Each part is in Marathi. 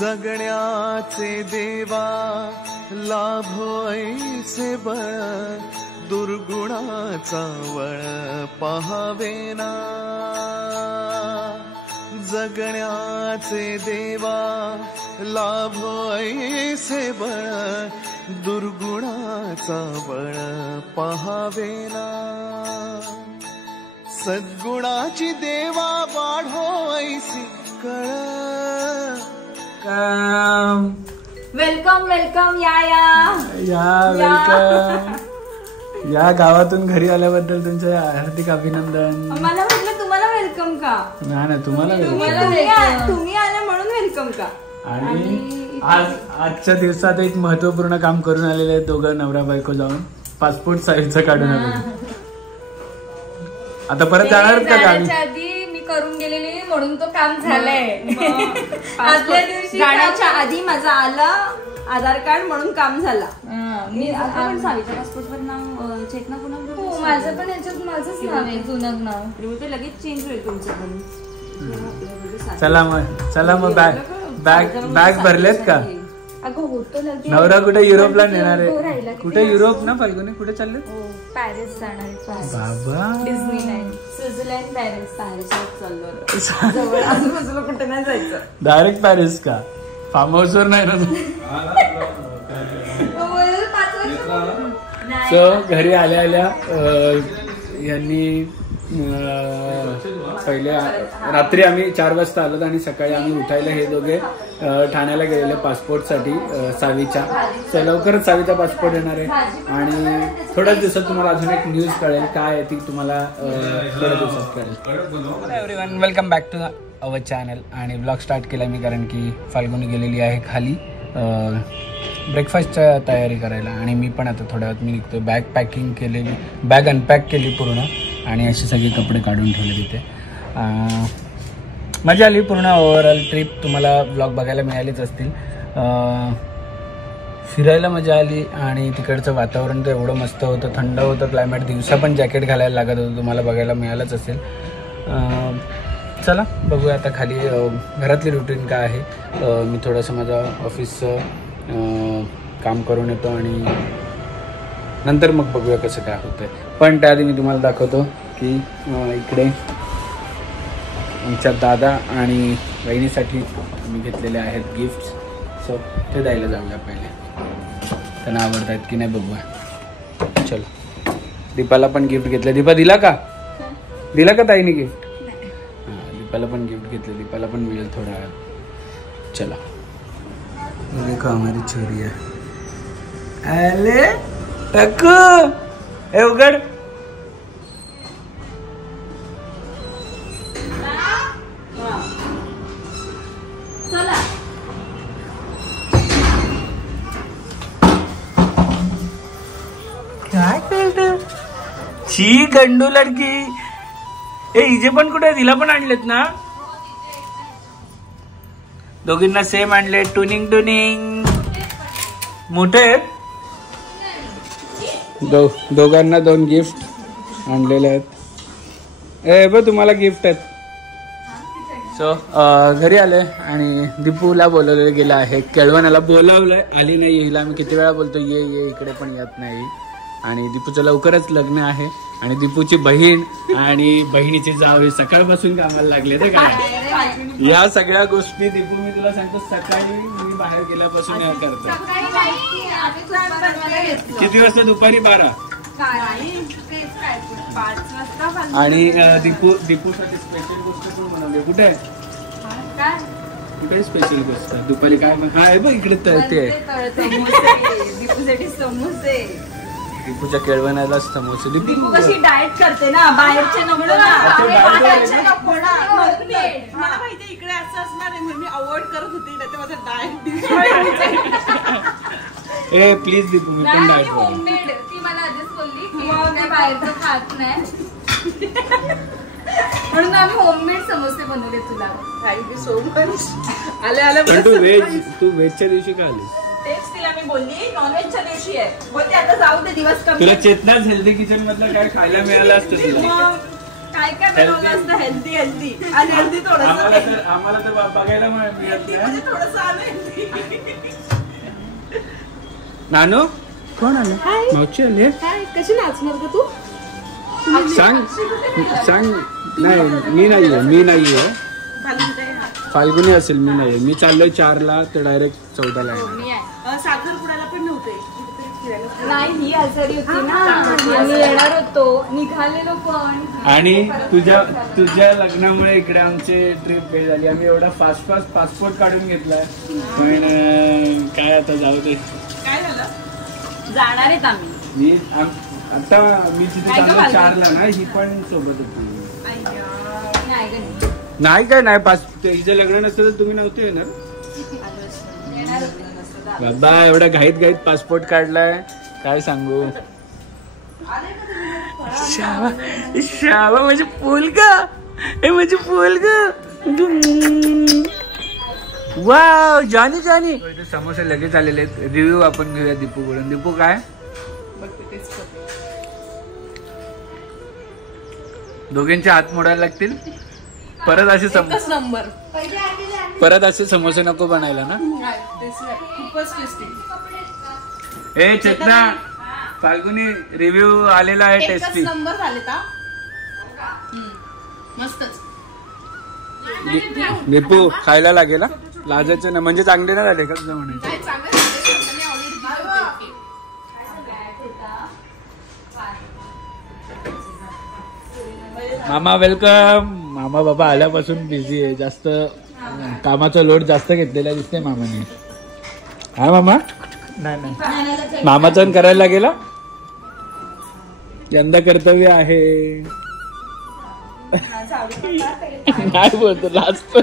जगण्याचे देवा लाभो ऐसे बळ दुर्गुणाचा वळ पहावेना जगण्याचे देवा लाभो ऐसे बळ दुर्गुणाचा बळ पहावेना सद्गुणाची देवा वाढो ऐसी कळ वेलकम वेलकम या वेलकम या गावातून घरी आल्याबद्दल तुमचे हार्दिक अभिनंदन. मला म्हटलं तुम्हाला वेलकम का नाही तुम्हाला तुम्ही आले म्हणून वेलकम का. आणि आजच्या दिवसात एक महत्वपूर्ण काम करून आलेले आहेत दोघं नवरा बायको जाऊन पासपोर्ट साईजचं काढून आले. आता परत जाणार का गावी? करून गेलेली म्हणून तो काम झालंय. आदल्या दिवशी जाण्याच्या आधी माझं आलं आधार कार्ड म्हणून काम झाला. मी आपण सावीच्या पासपोर्टवर नाव चेतना पुन्हा माझं पण याच्यात माझंच नाव आहे जुनं नाव ते लगेच चेंज होईल तुमच्याकडून. चला मग बॅग भरलेत का? अगं होतं लगेच. नवरा कुठे युरोपला नेणार आहे? कुठे युरोप ना फाल्गुनी कुठे चालले? पॅरिस जाणार बाबा. डिस्नीलँड स्वित्झर्लंड पॅरिस चाललो जवळ आजूबाजूला कुठे नाही जायचं. डायरेक्ट पॅरिस का? फार्म हाऊस वर नाही ना? सो घरी आल्या यांनी पहिल्या रात्री आम्ही 4 वाजता आलो आणि सकाळी आम्ही उठायला हे दोघे ठाण्याला गेलेले पासपोर्टसाठी सावीच्या. सो लवकरच सावीचा पासपोर्ट येणार आहे आणि थोड्याच दिवसात तुम्हाला अजून एक न्यूज कळेल काय आहे ती तुम्हाला थोड्या दिवसात कळेल. Everyone welcome back to our channel. आणि ब्लॉग स्टार्ट केला मी कारण की फाल्गुनी गेलेली आहे खाली ब्रेकफास्टच्या तयारी करायला आणि मी पण आता थोड्या वेळात मी निघतो. बॅग पॅकिंग केलेली बॅग अनपॅक केली पूर्ण आणि असे सगळे कपडे काढून ठेवले तिथे. मजा आली पूर्ण ओव्हरऑल ट्रिप. तुम्हाला ब्लॉग बघायला मिळालीच असतील. फिरायला मजा आली आणि तिकडचं वातावरण तर एवढं मस्त होतं थंड होतं क्लायमेट. दिवसा पण जॅकेट घालायला लागत होतं तुम्हाला बघायला मिळालंच असेल. चला बघूया आता खाली घरातली रुटीन काय आहे. मी थोडंसं माझं ऑफिसचं काम करून येतो आणि नंतर मग बघूया कसं काय होतंय. पण त्याआधी मी तुम्हाला दाखवतो की इकडे आमच्या दादा आणि बहिणीसाठी मी घेतलेले आहेत गिफ्ट्स. सो ते द्यायला जाऊया पहिले. त्यांना आवडत आहेत की नाही बघूया. चलो दीपाला पण गिफ्ट घेतलं. दीपा दिला का ताईने गिफ्ट? हां दीपाला पण गिफ्ट घेतलं. दीपाला पण मिळेल थोड्या वेळात. चला देखो हमारी छोरी है. अले टक्कू हे उघड. काय करत ची गंडू लडकी. ए हिजे पण कुठे तिला पण आणलेत ना? दोघींना सेम आणले. टुनिंग मोठे आहेत. दोघांना 2 गिफ्ट आणलेले आहेत. ए बघ तुम्हाला गिफ्ट आहेत. सो घरी आले आणि दीपूला बोलवलेलं गेलं आहे. केळवणाला बोलावलंय आली नाही. हिला आम्ही किती वेळा बोलतो ये इकडे पण येत नाही. आणि दीपूचं लवकरच लग्न आहे आणि दीपूची बहीण आणि बहिणीची जाव हे सकाळपासून कामाला लागले तर काय. या सगळ्या गोष्टी दीपू मी तुला सांगतो सकाळी मी बाहेर गेल्यापासून या करतो. किती वाजता? दुपारी 12. आणि दीपूसाठी स्पेशल गोष्ट पण बनवली. कुठे स्पेशल गोष्ट दुपारी काय आहे बघ इकडे तळते. दीपूसाठी समोसे. दीपूच्या केळवणाला समोसे. दीपू कशी डाएट करते ना बाहेरचे नको ना. मला माहिती इकडे असं असणार आहे म्हणून मी अवॉइड करत होते. माझं डाएट ए प्लीज दीपू मी पण डाएट होममेड. ती मला आधीच बोलली की मी बाहेरचं खात नाही म्हणून आम्ही होममेड समोसे बनवले तुला. Thank you so much. आले तू व्हेजच्या दिवशी का आली? तेच तिला मी बोलली नॉनव्हेजच्या दिवशी आहे बोलते आता जाऊ दे दिवस कमी. तुला चेतनाच हेल्दी किचन मधलं काय खायला मिळालं असतं. काय काय बनवलं असतं हेल्दी हेल्दी आणि हेल्दी थोडंसं आम्हाला तर बघायला मिळत नाही. नानू कोण आलं? मावशी आली. कशी नाचणार का तू? सांग नाही मी नाहीये फाल्गुनी असेल. मी नाही. मी चाललोय 4ला तर डायरेक्ट 14ला आहे. साखरपुड्याला पण नव्हते नाही. ही आजारी होती ना आम्ही येणार होतो निघालेलो पण. आणि तुझ्या लग्नामुळे इकडे आमची ट्रिप फेल झाली. आम्ही एवढा फास्ट पासपोर्ट काढून घेतलाय पण काय आता जाऊ दे. काय झालं? जाणार आहेत आम्ही. मी तिथे चाललो 4ला ना. ही पण सोबत होती. नाही काय नाही हिचं लग्न नसतं तर तुम्ही नव्हते येणार. बाबा एवढा घाईत पासपोर्ट काढलाय काय सांगू. शाबा म्हणजे पोलगा हे म्हणजे पोलगा. वाव जानी समोसे लगेच आलेले आहेत. रिव्ह्यू आपण घेऊया दीपूकडून. दीपू काय दोघांचे हात मोडायला लागतील. परत असे समोसे नको बनायला ना. ए चेतना फाल्गुनी रिव्ह्यू आलेला आहे टेस्टी. दीपू खायला लागेल लाजायचं ना. म्हणजे चांगले ना झाले का तुझं म्हणायचं. मामा वेलकम. मामा बाबा आल्यापासून बिझी आहे. जास्त कामाचा लोड जास्त घेतलेला दिसते मामाने. हा मामा नाही मामाचा करायला लागेल. यंदा कर्तव्य आहे. नाही बोलतो लास्ट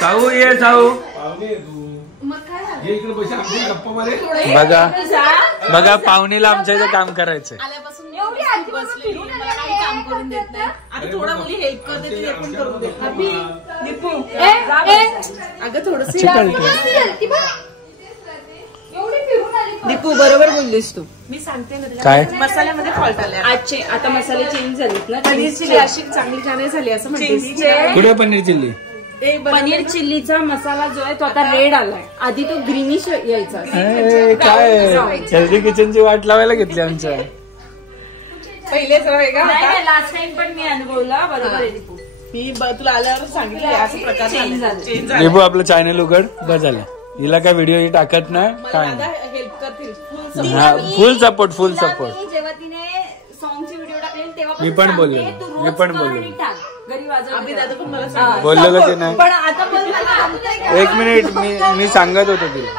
साऊ ये साऊ. बघा पाहुणीला आमच्या इथे काम करायचंय. दीपू बरोबर बोललीस तू. मी सांगते ना काय मसाल्यामध्ये फॉल्ट आले आजचे. आता मसाले चेंज झालेत ना. पनीर चिल्ली अशी चांगली छान झाली असं म्हणते. कुठे पनीर चिल्ली? पनीर चिल्लीचा मसाला जो आहे तो आता रेड आलाय. आधी तो ग्रीनिश यायचा. काय हेल्दी किचनची वाट लावायला घेतली आमच्या. पहिलेच लास्ट टाइम पण मी अनुभवला. बरोबर आहे दीपू. मी तुला आल्यावर सांगितलं असं प्रकार चेंज झाला. दीपू आपलं चॅनल उघड बस झालं. हिला काय व्हिडिओ टाकत नाही काय हेल्प करतील. फुल सपोर्ट जेव्हा तिने सॉंगची व्हिडिओ टाकले तेव्हा मी पण बोललो बोललेलं ते नाही. एक मिनिट मी सांगत होतो तिला.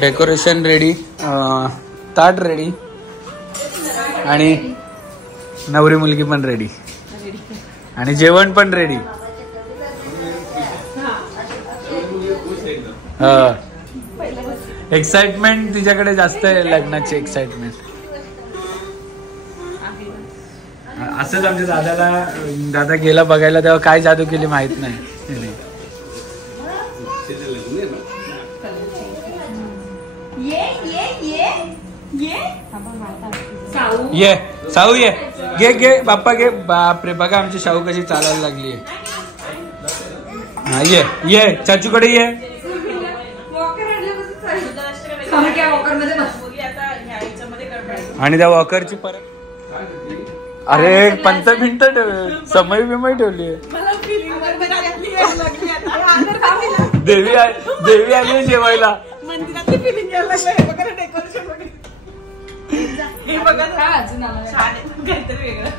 Decoration ready. ताट रेडी आणि नवरी मुलगी पण रेडी आणि जेवण पण रेडी. एक्साइटमेंट तिच्याकडे जास्त आहे. लग्नाची एक्साइटमेंट. असंच आमच्या दादा गेला बघायला तेव्हा काय जादू केली माहित नाही. ये साऊ ये घे बाप्पा घे. बापरे बघा आमची शाहू कशी चालायला लागली आहे. हा ये चाचूकडे ये. आणि त्या वॉकरची परत अरे 15 मिनिटं समय बिमय ठेवली. देवी आली जेवायला. मंदिरातली फिलिंग यायला लागली. डेकोरेशन हे बघा अजून छान आहे काहीतरी वेगळं.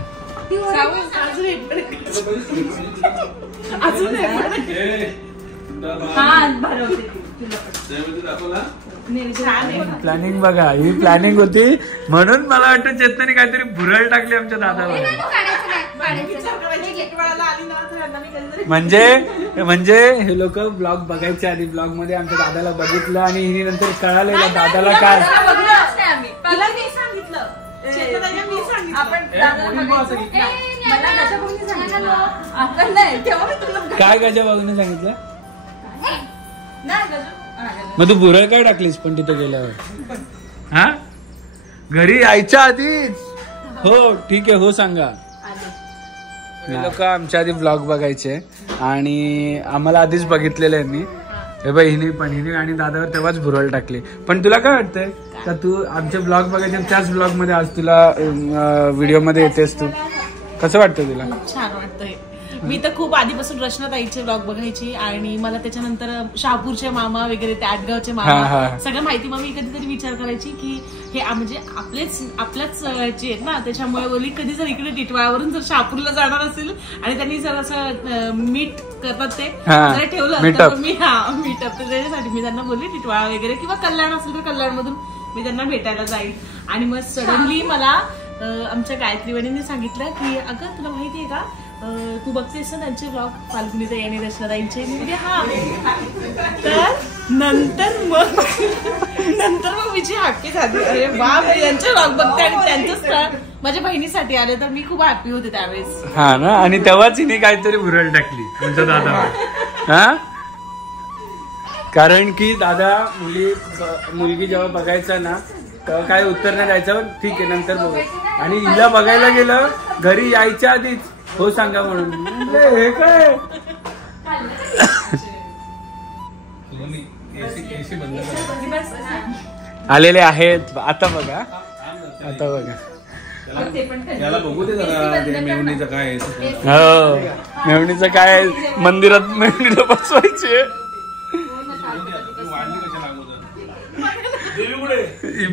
प्लॅनिंग बघा. ही प्लॅनिंग होती म्हणून मला वाटतं चेतनाने काहीतरी भुरळ टाकली आमच्या दादावर. म्हणजे हे लोक ब्लॉग बघायचे आधी. ब्लॉग मध्ये आमच्या दादाला बघितलं आणि हिने नंतर कळालेलं दादाला काय. काय गजा बाबूने सांगितलं. मग तू भुरळ काय टाकलीस पण तिथे गेल्यावर. हा घरी यायच्या आधीच हो ठीक आहे हो सांगा. लोक आमच्या आधी ब्लॉग बघायचे आणि आम्हाला आधीच बघितलेलं आहे मी हे बाई हिने आणि दादावर तेव्हाच भुरळ टाकली. पण तुला काय वाटतंय का तू आमचे ब्लॉग बघायचे त्याच ब्लॉग मध्ये आज तुला व्हिडिओ मध्ये येतेस तू कसं वाटतं तुला? छान वाटतंय. मी तर खूप आधीपासून रचनाताईचे ब्लॉग बघायची आणि मला त्याच्यानंतर शहापूरचे मामा वगैरे ते आटगावचे मामा सगळं माहिती. मग मी कधीतरी विचार करायची की हे म्हणजे आपल्याच जे आहेत ना त्याच्यामुळे बोली कधी जर इकडे टिटवाळावरून जर शहापूरला जाणार असेल आणि त्यांनी जर असं मीट करतात ते जर ठेवलं तर मी मीटअप त्याच्यासाठी मी त्यांना बोलली टिटवाळा वगैरे किंवा कल्याण असेल तर कल्याणमधून मी त्यांना भेटायला जाईल. आणि मग सडनली मला आमच्या गायत्री वहिनीने सांगितलं की अगं तुला माहितीये का तू बघतेस ना त्यांचे ब्लॉग फाल्गुनीताई आणि रचनाताईंचे. मी म्हणजे हा तर नंतर मग मी जी हॅप्पी झाली अरे बाप यांचे ब्लॉग बघते आणि त्यांचंच माझ्या बहिणीसाठी आले तर मी खूप हॅप्पी होते त्यावेळेस. हा ना आणि तेव्हाच हिने काहीतरी भुरळ टाकली तुमच्या दादा. हा कारण की दादा मुलगी जेव्हा बघायचा ना तेव्हा काय उत्तर नाही द्यायचं ठीक आहे नंतर बघू आणि हिला बघायला गेलं घरी यायच्या आधीच हो सांगा म्हणून हे काय आलेले आहेत आता बघा याला बघू दे जरा मेवणीचं काय हो मेवणीचं काय मंदिरात मेवणीला बसवायचे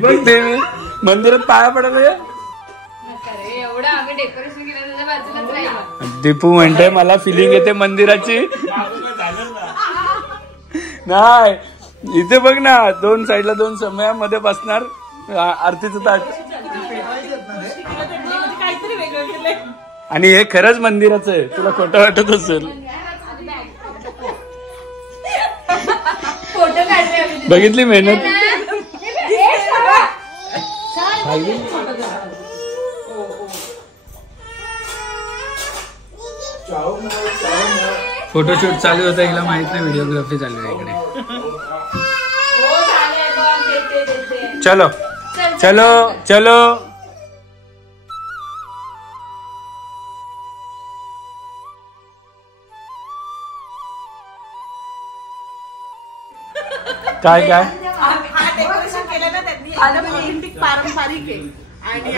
बघ देवी मंदिरात पाया पडायला दीपू म्हणते मला फिलिंग येते मंदिराची. नाही इथे बघ ना दोन साईडला दोन समयामध्ये बसणार आरतीचं ताट आणि हे खरंच मंदिराचं आहे तुला खोटं वाटत असेल. बघितली मेहनत फोटोशूट चालू होता हिला माहित नाही व्हिडिओग्राफी चालू आहे इकडे. चलो चलो चलो काय काय डेकोरेशन केलं ना त्यांनी पारंपरिक आहे आणि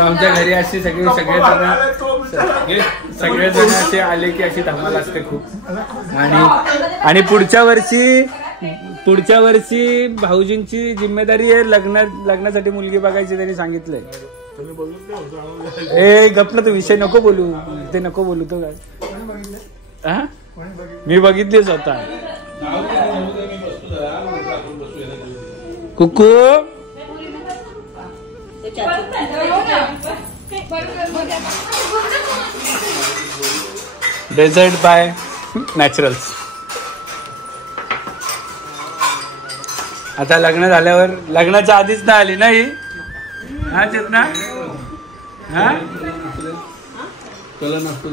आमच्या घरी अशी सगळेजण असे आले की अशी धमाल असते खूप. आणि पुढच्या वर्षी भाऊजींची जिम्मेदारी आहे लग्नासाठी मुलगी बघायची त्यांनी सांगितलंय. ए गप ना तू विषय नको बोलू ते नको बोलू तो काय मी बघितली स्वतः. कुकू डेझर्ट बाय नॅचरल्स. आता लग्न झाल्यावर लग्नाच्या आधीच ना आली नाही हा चेतना हा तुला नसतो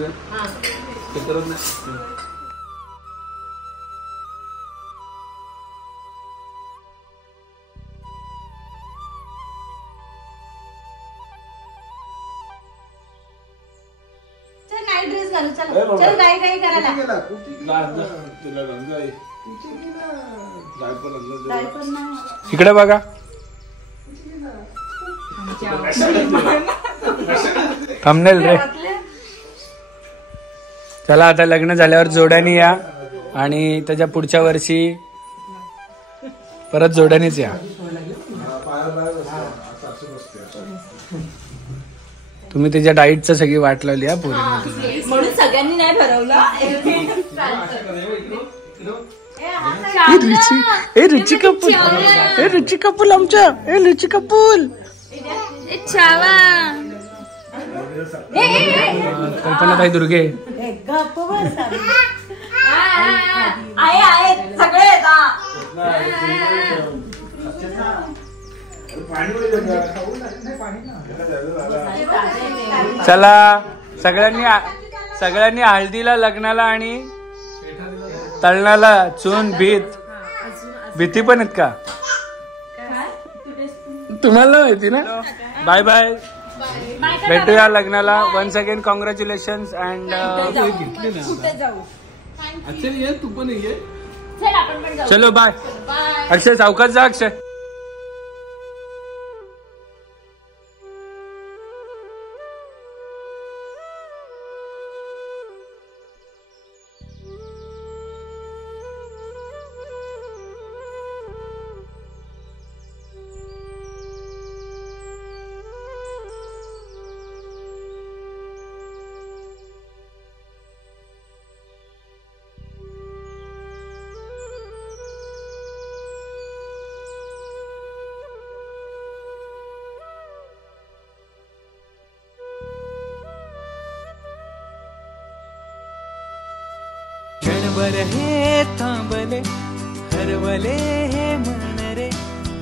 ड्रेस घालू चल चल गाई करायला इकडे बघा थंबनेल रे. चला आता लग्न झाल्यावर जोड्याने या आणि त्याच्या पुढच्या वर्षी परत जोड्यानेच या. तुम्ही त्याच्या डाईटचं सगळी वाट लावली हा पूर्ण म्हणून सगळ्यांनी नाही ठरवलं. रुची कपूल रुची कपूल आमच्या रुची कपूल कल्पना ताई दुर्गे सगळे चला सगळ्यांनी हळदीला, लग्नाला आणि तळणाला चून भीती पण आहेत का तुम्हाला माहिती ना. बाय बाय, भेटूया लग्नाला. वन्स अगेन कॉंग्रॅच्युलेशन अँड तू पण ये. चलो बाय. अक्षय सावकाश जा. अक्षय क्षणभर हे थांबले हरवले हे मन रे,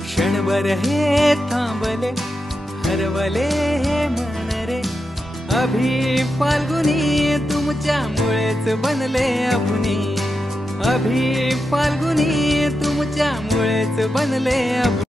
क्षणभर हे थांबले हरवले हे मन रे. अभि फाल्गुनी तुमच्यामुळेच बनले अभुनी, अभि फाल्गुनी तुमच्यामुळेच बनले अभुनी.